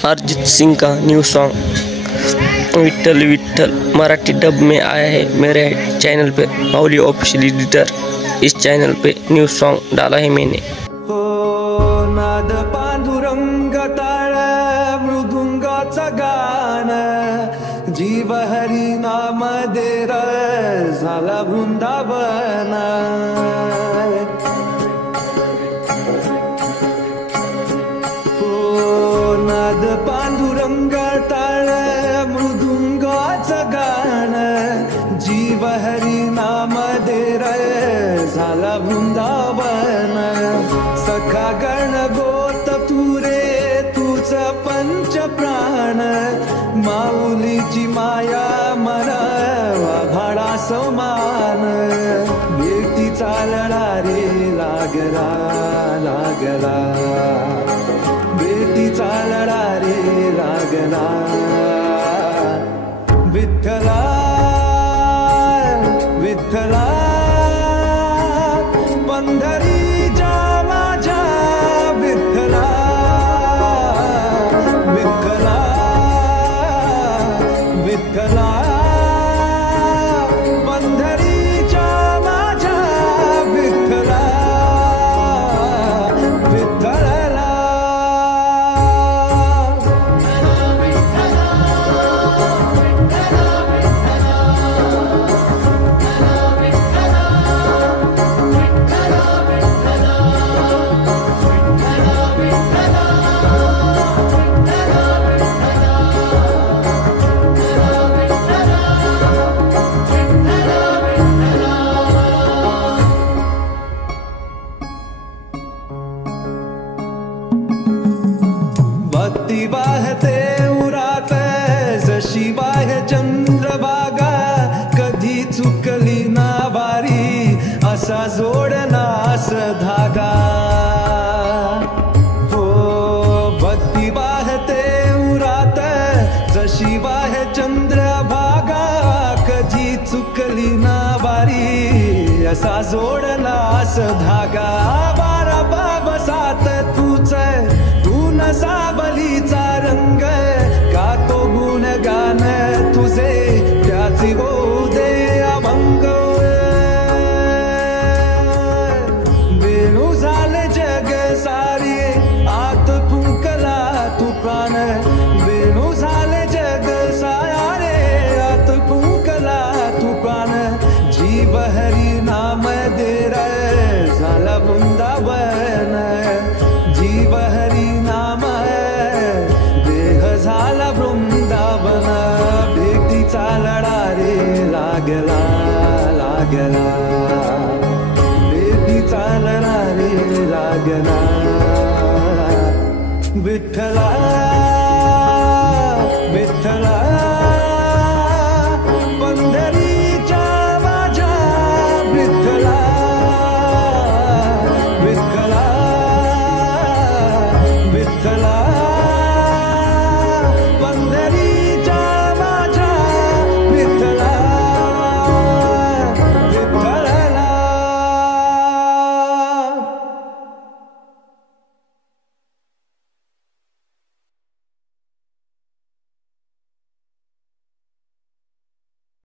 अरिजीत सिंह का new song Vitthal Vitthal Marathi डब में आया है मेरे चैनल पे माऊली ऑफिशियल एडिटर। इस चैनल पे न्यू सॉन्ग डाला है मैंने। हो नाद पांडुरंग ताळ मृदुंगाचा गान जीव हरी नाम देर झाला वृंदावन। नाद पांडुरंग ताळ मृदुंगाचं गाण जीव हरी नाम देर झाला वृंदावन। सखा गण गोत तुरे तुझ पंच प्राण माऊलीची माया मरावा भाडा समान। भेटीचा लढा रे लागला लागला भेटीचा लढा रे लागला। विठ्ठला विठ्ठला पंढरीच्या माझ्या विठ्ठला विठ्ठला विठ्ठला पंढरीच्या माझ्या विठ्ठला विठ्ठला। भक्ती वाहते उरात जशी वाहे चंद्रभागा कधी चुकली ना वारी असा जोडलास धागा। हो भक्ती वाहते उरात जशी वाहे चंद्रभागा कधी चुकली ना वारी असा जोडलास धागा। बारा बाब सात तूच सावलीचा रंग गातो गुणगान तुझे त्याची होऊ दे अभंग। वेणू झाले जग सारी आत फुंकला तू प्राण। वेणू झाले जग सारे आत फुंकला तू प्राण। जीव हरी नाम देर झाला वृंदावन। जीव हरी नाम देह झाला वृंदावन। भेटीचा लढा रे लागला लागला भेटीचा लढा रे लागला। विठ्ठला